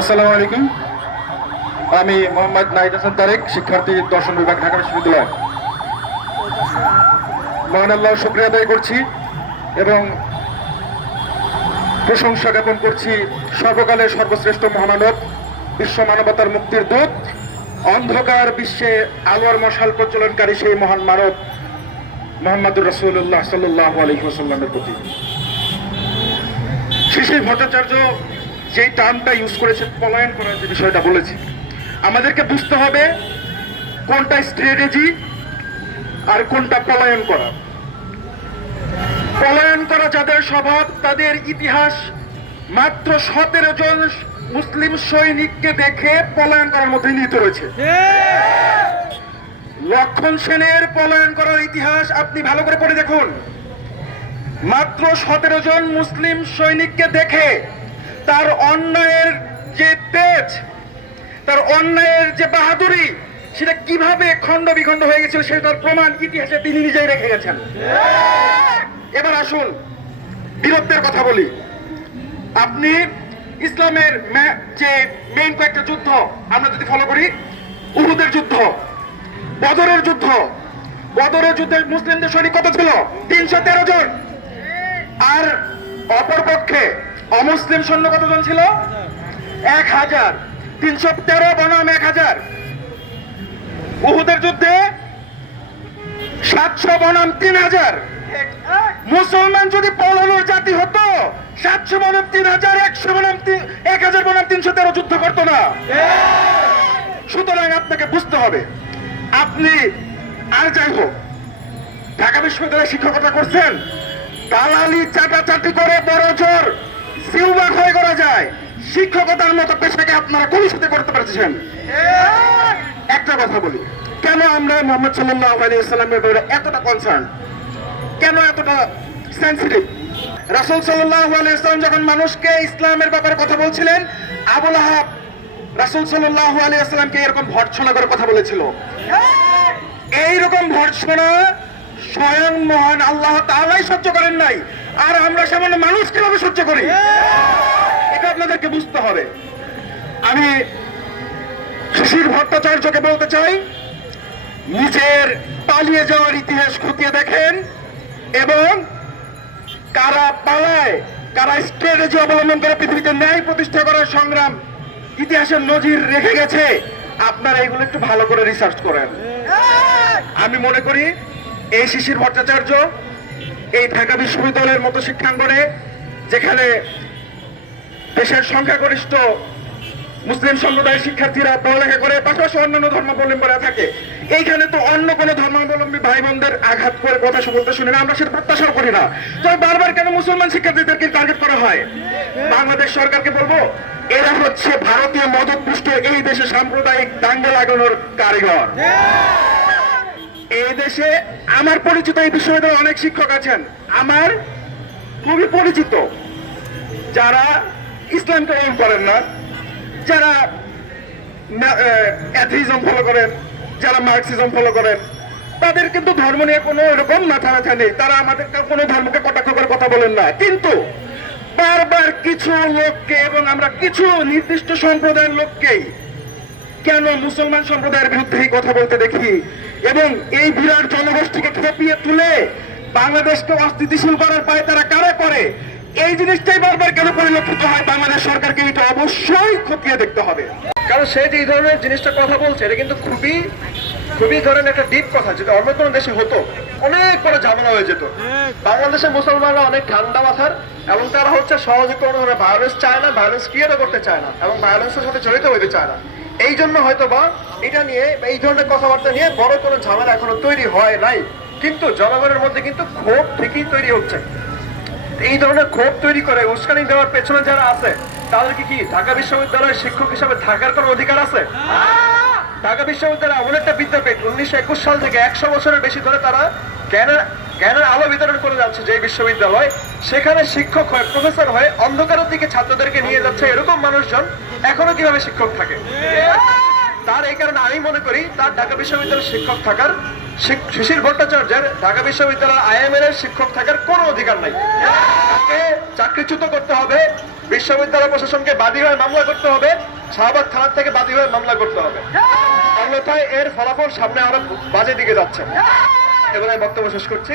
আসসালামু আলাইকুম। আমি মোহাম্মদ নাহিদ হাসান তারেক, শিক্ষার্থী দর্শন বিভাগ, ঢাকা বিশ্ববিদ্যালয়। মহান আল্লাহ, শুক্রিয়া আদায় করছি এবং প্রশংসা জ্ঞাপন করছি সর্বকালের সর্বশ্রেষ্ঠ মহামানব, বিশ্ব মানবতার মুক্তির দূত, অন্ধকার বিশ্বে আলোর মশাল প্রচলনকারী সেই মহান মানব, মোহাম্মদুর রসুল্লাহ সাল্লাহ আলহিহাসাল্লামের প্রতি। শিশির ভট্টাচার্য যে টার্মটা ইউজ করেছে, পলায়ন করার যে বিষয়টা বলেছে। আমাদেরকে বুঝতে হবে কোনটা স্ট্র্যাটেজি আর কোনটা পলায়ন করা। পলায়ন করা যাদের স্বভাব, তাদের ইতিহাস মাত্র সতেরো জন মুসলিম সৈনিককে দেখে পলায়ন করার মধ্যে নিহিত রয়েছে। লক্ষণ সেনের পলায়ন করার ইতিহাস আপনি ভালো করে পড়ে দেখুন। মাত্র সতেরো জন মুসলিম সৈনিককে দেখে তার অন্যায়ের যে তেজ, তার অন্যায়ের যে বাহাদুরি, সেটা কীভাবে খণ্ড বিখণ্ড হয়ে গেছিল সেটার প্রমাণ ইতিহাসে তিনি নিজেই রেখে গেছেন। এবার আসুন, বীরত্বের কথা বলি। আপনি ইসলামের যে মেইন কয়েকটা যুদ্ধ, আমরা যদি ফলো করি, উহুদের যুদ্ধ, বদরের যুদ্ধ, বদরের যুদ্ধে মুসলিমদের সৈনিক কত ছিল? তিনশো তেরো জন। আর অপরপক্ষে অমুসলিম সৈন্য কতজন ছিল? এক হাজার। তিনশো তেরো বনাম এক হাজার। উহুদের যুদ্ধে সাতশো বনাম তিন হাজার। মুসলমান যদি পলানোর জাতি হতো, সাতশো বনাম তিন হাজার, একশো বনাম এক হাজার বনাম তিনশো তেরো যুদ্ধ করতো না। সুতরাং আপনাকে বুঝতে হবে, আপনি আর যাই হোক, ঢাকা বিশ্ববিদ্যালয়ে শিক্ষকতা করছেন, দালালি চাটাচাটি করে বড় জোর সিউবাক হয়ে করা যায়। শিক্ষকতার মতো পেশাকে আপনারা কলুষিত করতে পারছেন একটা কথা বলি। কেন আমরা মোহাম্মদ সাল্লাহ আলাইসাল্লামের ব্যাপারে এতটা কনসার্ন কেন এতটা সেন্সিটিভ রাসুল সাল্লাহ আলাইসাল্লাম যখন মানুষকে ইসলামের ব্যাপারে কথা বলছিলেন আবুল আহাব রাসুল সাল্লাহ আলাইসাল্লামকে এরকম ভর্ৎসনা করে কথা বলেছিল। এইরকম ভর্ৎসনা স্বয়ং মহান আল্লাহ তাআলাই সহ্য করেন নাই। আর আমরা সামান্য মানুষ কীভাবে সহ্য করি? এটা আপনাদেরকে বুঝতে হবে। আমি শিশির ভট্টাচার্যকে বলতে চাই নিজের পালিয়ে যাওয়ার ইতিহাস খতিয়ে দেখেন এবং কারা পালায় কারা স্ট্র্যাটেজি অবলম্বন করে পৃথিবীতে ন্যায় প্রতিষ্ঠা করার সংগ্রাম ইতিহাসের নজির রেখে গেছে আপনারা এগুলো একটু ভালো করে রিসার্চ করেন। আমি মনে করি এই শিশির ভট্টাচার্য, এই ঢাকা বিশ্ববিদ্যালয়ের মতো শিক্ষাঙ্গনে, যেখানে দেশের সংখ্যাগরিষ্ঠ মুসলিম সম্প্রদায়ের শিক্ষার্থীরা পড়ালেখা করে, পাশাপাশি অন্যান্য ধর্মাবলম্বীরা থাকে। এইখানে তো অন্য কোনো ধর্মাবলম্বী ভাই বোনদের আঘাত করে কথা বলতে শুনি না, আমরা সেটা প্রত্যাশাও করি না। তবে বারবার কেন মুসলমান শিক্ষার্থীদেরকে টার্গেট করা হয়? বাংলাদেশ সরকারকে বলব, এরা হচ্ছে ভারতীয় মদতপুষ্ট, এই দেশে সাম্প্রদায়িক দাঙ্গা লাগানোর কারিগর। এই দেশে আমার পরিচিত এই বিশ্ববিদ্যালয়ে অনেক শিক্ষক আছেন। আমার খুবই পরিচিত। যারা ইসলামকে গ্রহণ করেন না, যারা অ্যাথিজম ফলো করেন, যারা মার্কসিজম ফলো করেন, তাদের কিন্তু ধর্ম নিয়ে কোনো এরকম মাথা ব্যথা নেই। তারা আমাদের কোনো ধর্মকে কটাক্ষ করে কথা বলেন না। কিন্তু বারবার কিছু লোককে এবং আমরা কিছু নির্দিষ্ট সম্প্রদায়ের লোককেই কেন মুসলমান সম্প্রদায়ের বিরুদ্ধে কথা বলতে দেখি? এবং এই বিরাট জনগোষ্ঠীকে খেপিয়ে তুলে বাংলাদেশকে অস্থিতিশীল করার পায় তারা কারা করে? এই জিনিসটাই বারবার কেন পরিলক্ষিত হয়? বাংলাদেশ সরকারকে এটা অবশ্যই খতিয়ে দেখতে হবে। কারণ সে যে এই ধরনের জিনিসটা কথা বলছে, এটা কিন্তু খুবই খুবই ধরেন একটা ডিপ কথা। যেটা অন্য কোনো দেশে হতো, অনেক বড় ঝামেলা হয়ে যেত। বাংলাদেশের মুসলমানরা অনেক ঠান্ডা মাথার, এবং তারা হচ্ছে সহজে কোনো ধরনের ভায়োলেন্স চায় না ভায়োলেন্স ক্রিয়েটও করতে চায় না, এবং ভায়োলেন্সের সাথে জড়িত হইতে চায় না। এই জন্য হয়তো বা এটা নিয়ে এই ধরনের কথাবার্তা নিয়ে বড় কোনো ঝামেলা এখনও তৈরি হয় নাই। কিন্তু জনগণের মধ্যে কিন্তু ক্ষোভ ঠিকই তৈরি হচ্ছে। এই ধরনের ক্ষোভ তৈরি করে উস্কানি দেওয়ার পেছনে যারা আছে, তাদেরকে কি ঢাকা বিশ্ববিদ্যালয়ের শিক্ষক হিসাবে থাকার কোনো অধিকার আছে? ঢাকা বিশ্ববিদ্যালয় এমন একটা বিদ্যাপীঠ উনিশশো একুশ সাল থেকে একশো বছরের বেশি ধরে তারা জ্ঞানের জ্ঞানের আলো বিতরণ করে যাচ্ছে যে বিশ্ববিদ্যালয়। সেখানে শিক্ষক হয়ে, প্রফেসর হয়ে অন্ধকারের দিকে ছাত্রদেরকে নিয়ে যাচ্ছে এরকম মানুষজন এখনও কীভাবে শিক্ষক থাকে? তার এই কারণে আমি মনে করি তার ঢাকা বিশ্ববিদ্যালয়ের শিক্ষক থাকার শিশির ভট্টাচার্যের ঢাকা বিশ্ববিদ্যালয় আইএমএল এর শিক্ষক থাকার কোনো অধিকার নাই। তাকে চাকরিচ্যুত করতে হবে, বিশ্ববিদ্যালয় প্রশাসনকে বাদী হয়ে মামলা করতে হবে, শাহবাগ থানার থেকে বাদী হয়ে মামলা করতে হবে। অন্যথায় এর ফলাফল সামনে আরও বাজে দিকে যাচ্ছে। এবার আমি বক্তব্য শেষ করছি।